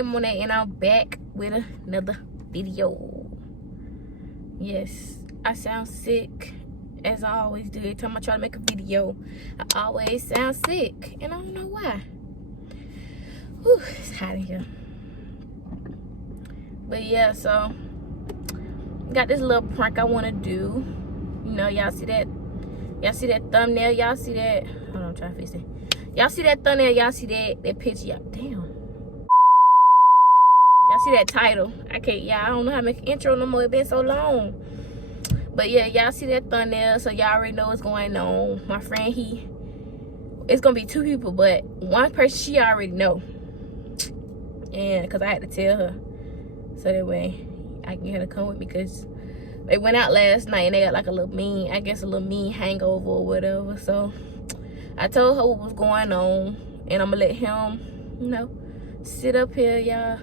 ITZZNYAMONET, and I'm back with another video. Yes, I sound sick as I always do. Every time I try to make a video, I always sound sick, and I don't know why. Whew, it's hot in here. But yeah, so got this little prank I want to do. You know, y'all see that? Y'all see that thumbnail? Y'all see that? Hold on, I'm trying to fix it. Y'all see that thumbnail? Y'all see that picture? Y'all, damn. Y'all see that title? I don't know how to make an intro no more. It's been so long. But yeah, y'all see that thumbnail, so y'all already know what's going on. My friend, it's gonna be two people, but one person she already know. And because I had to tell her, so that way I can get her to come with me, because they went out last night and they got like a little mean hangover or whatever. So I told her what was going on, and I'm gonna let him, you know, sit up here, y'all.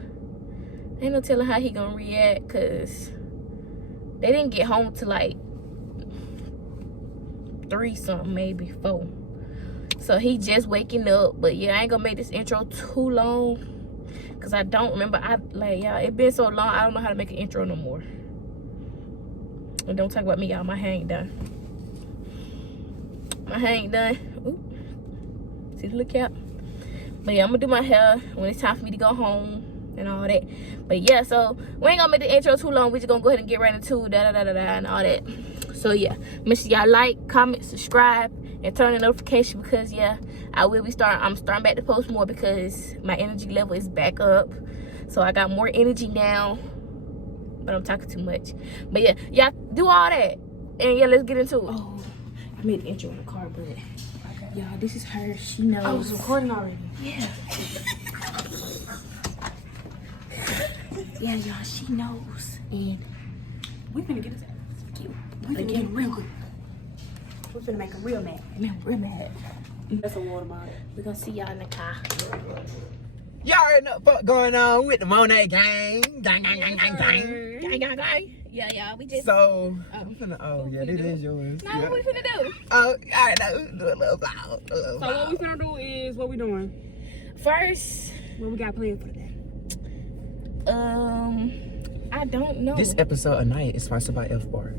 Ain't no telling how he gonna react, cause they didn't get home till like 3 something, maybe 4. So he just waking up. But yeah, I ain't gonna make this intro too long, cause I don't remember. Y'all, it been so long, I don't know how to make an intro no more. And don't talk about me, y'all. My hair ain't done. My hair ain't done. Ooh. See the lookout? But yeah, I'm gonna do my hair when it's time for me to go home and all that. But yeah, so we ain't gonna make the intro too long. We just gonna go ahead and get right into and all that. So yeah, make sure y'all like, comment, subscribe, and turn the notification, because yeah, I'm starting back to post more, because my energy level is back up. So I got more energy now, but I'm talking too much. But yeah, y'all do all that, and yeah, let's get into it. Oh, I made the intro in the car, but okay. Y'all, this is her. She knows. I was recording already. Yeah. Yeah, y'all, she knows. And we finna get it. We finna get real good. We finna make them real mad. Man, real mad. That's a water bottle. We're gonna see y'all in the car. Y'all already know what going on with the Monet gang. Gang. Yeah, y'all, we just... So, this is yours. No, what we finna do? Oh, I know. Do a little vlog. So what we finna do is, what we doing? First... What we got planned for today? I don't know. This episode of Night is sponsored by F-Bar.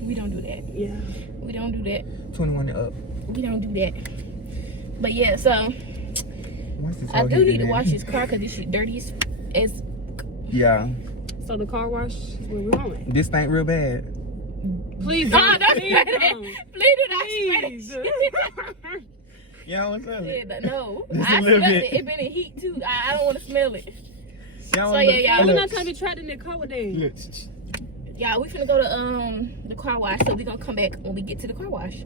We don't do that. Yeah. We don't do that. 21 and up. We don't do that. But yeah, so... I do need to wash his car, because this shit dirty as... Yeah. So the car wash is where we going. This ain't real bad. Please don't. don't. Please don't. Please do not spray that. Y'all want to smell it? Yeah, no. Just a I little smelled bit. it. It been in heat too. I don't want to smell it. Y'all So yeah, We're not trying to be trapped in the car with them. Look. Y'all, we finna go to the car wash, so we gonna come back when we get to the car wash.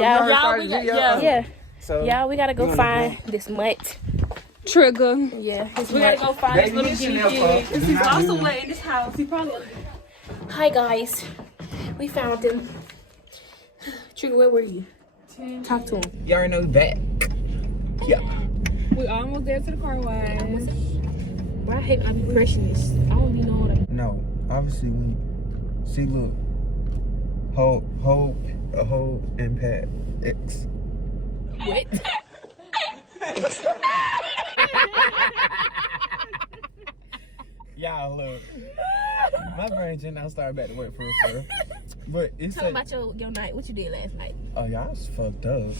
Yeah. So, Y'all, we gotta go find this mutt. Trigger. Yeah, We gotta go find this little guinea pig. This is also wet in this house. He probably... Hi guys, we found him. Trigger, where were you? Talk to him. y'all already know we back. Yeah. We almost there to the car wash. Why I hate my impressionist. I don't even know what I... No, obviously we see. Look, Hope, and Pat X. What? Y'all look. My brain just now started back to work for real. But it's Tell me about your night. What you did last night? Oh, y'all was fucked up.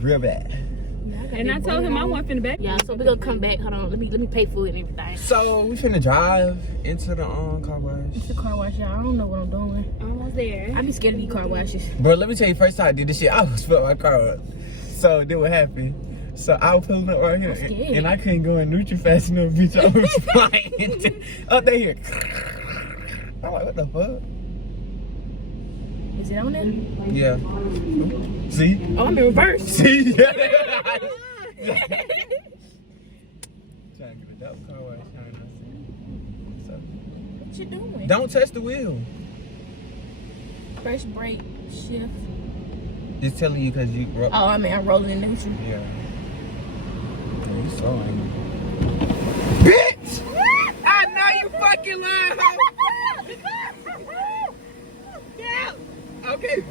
Real bad. And I told him I wasn't finna back. Yeah, so we gonna come back. Hold on, let me pay for it and everything. So we finna drive into the car wash. It's the car wash, y'all. I don't know what I'm doing. Almost there. I be scared of these car washes. Bro, let me tell you, first time I did this shit, I almost filled my car up. So then what happened? So I was pulling up right here, and I couldn't go in neutral fast enough, bitch. I was flying up there here. I'm like, what the fuck? Is it on there? Yeah. See? Oh, I'm in reverse. See? Trying to get a dope car wash. So, What you doing? don't touch the wheel. Press brake, shift. Just telling you because you. Oh, I mean, I'm rolling in neutral. Yeah. You so angry. Bitch! I know you fucking lying, hoe! Yeah! Okay.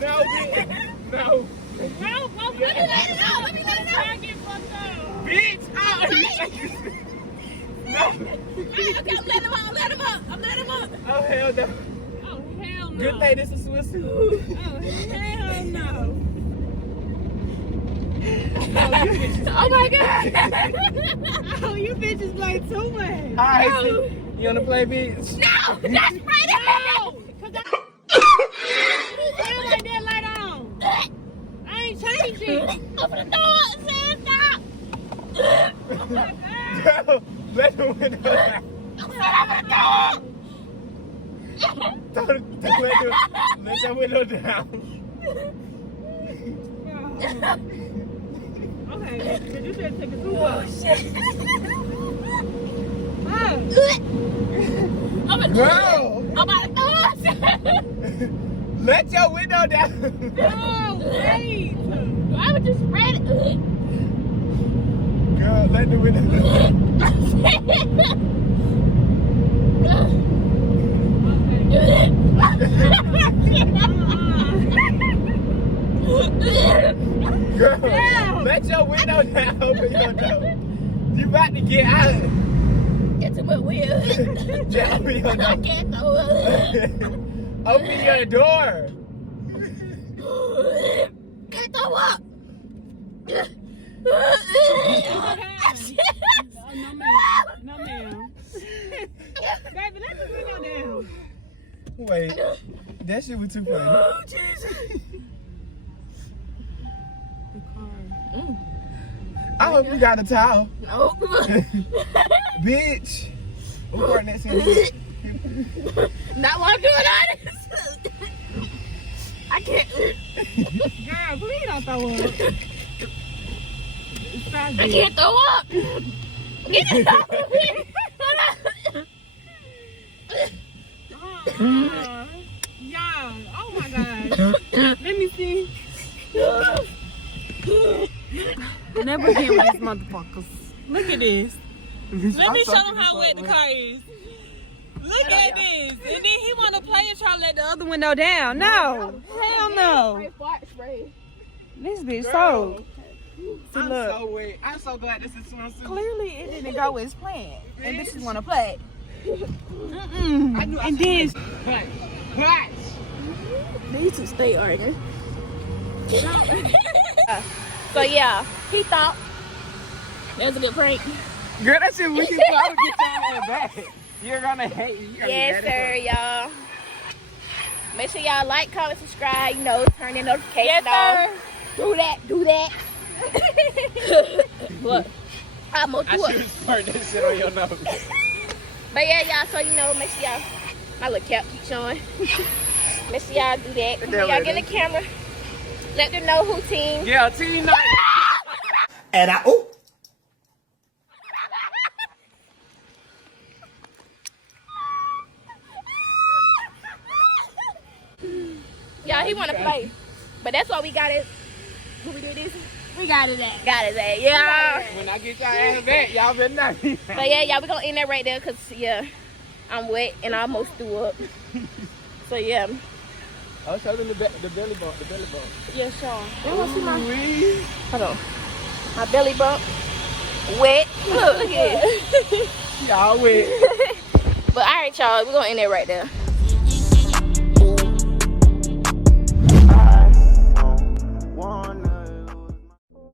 No, bitch. No. No, let me let it out. Let me let it out. I get fucked up. Bitch. Oh, no. Okay, I'm letting him up. I'm letting him up. I'm letting him up. Oh, hell no. Oh, hell no. Good thing this is swimsuit. Oh, hell no. Oh, my God. Oh, you bitches play too much. All right, bitch. You wanna play, bitch? No, that's right. No. Feel like that light on. I ain't changing. Open the door. Say stop. Girl, let the window down. Don't let the window down. Okay, did you just take a too far? Girl, I'm about to throw up. let your window down. No, wait. I would just spread it. Girl, let the window down. Girl, let your window down. Open your door. You about to get out. Get to my wheel. Yeah, open your I door. can't throw up. Open your door. Can't throw up. No, ma'am. Baby, let the window down. Wait, that shit was too funny. Oh, Jesus. The car. I hope you got a towel. No. Bitch. I'm pouring that shit. Not while I'm doing this. I can't. Girl, please don't throw up. Stop I it. can't throw up. Get it off of me. Y'all, oh my God. Let me see. Never again with these motherfuckers. Look at this. Let me show them how wet the car is. Look at this. And then he want to play and try to let the other window down. No. Hell no. This bitch so. See, I'm look. so wet. I'm so glad this is swimsuit. Clearly it didn't go as planned. And bitches want to play. I knew I And then. But. These two stay arguing. So yeah, he thought that was a good prank. Girl, that shit wicked. So I would get your ass back. You're gonna hate me. Yes, sir, y'all. Make sure y'all like, comment, subscribe. You know, turn your notifications on. Do that. Do that. What? I'm gonna do I it. should start that shit on your nose. But yeah, y'all. So you know, make sure y'all. My little cap keep showing. Make sure y'all do that. When y'all get in the camera, let them know who team. Yeah, team night. And I, Y'all, he wanna play, but that's why we got it. When we did this, We got it at. got his ass. Yeah. When I get y'all ass back, y'all been nice. But yeah, y'all, we gonna end that right there, cause yeah, I'm wet and I almost threw up. So yeah. I'll show them the belly bump, Yeah, sure. They wanna see my. Hold on. My belly bump. Wet. Look at it. Y'all wet. But alright, y'all, we're gonna end that right there.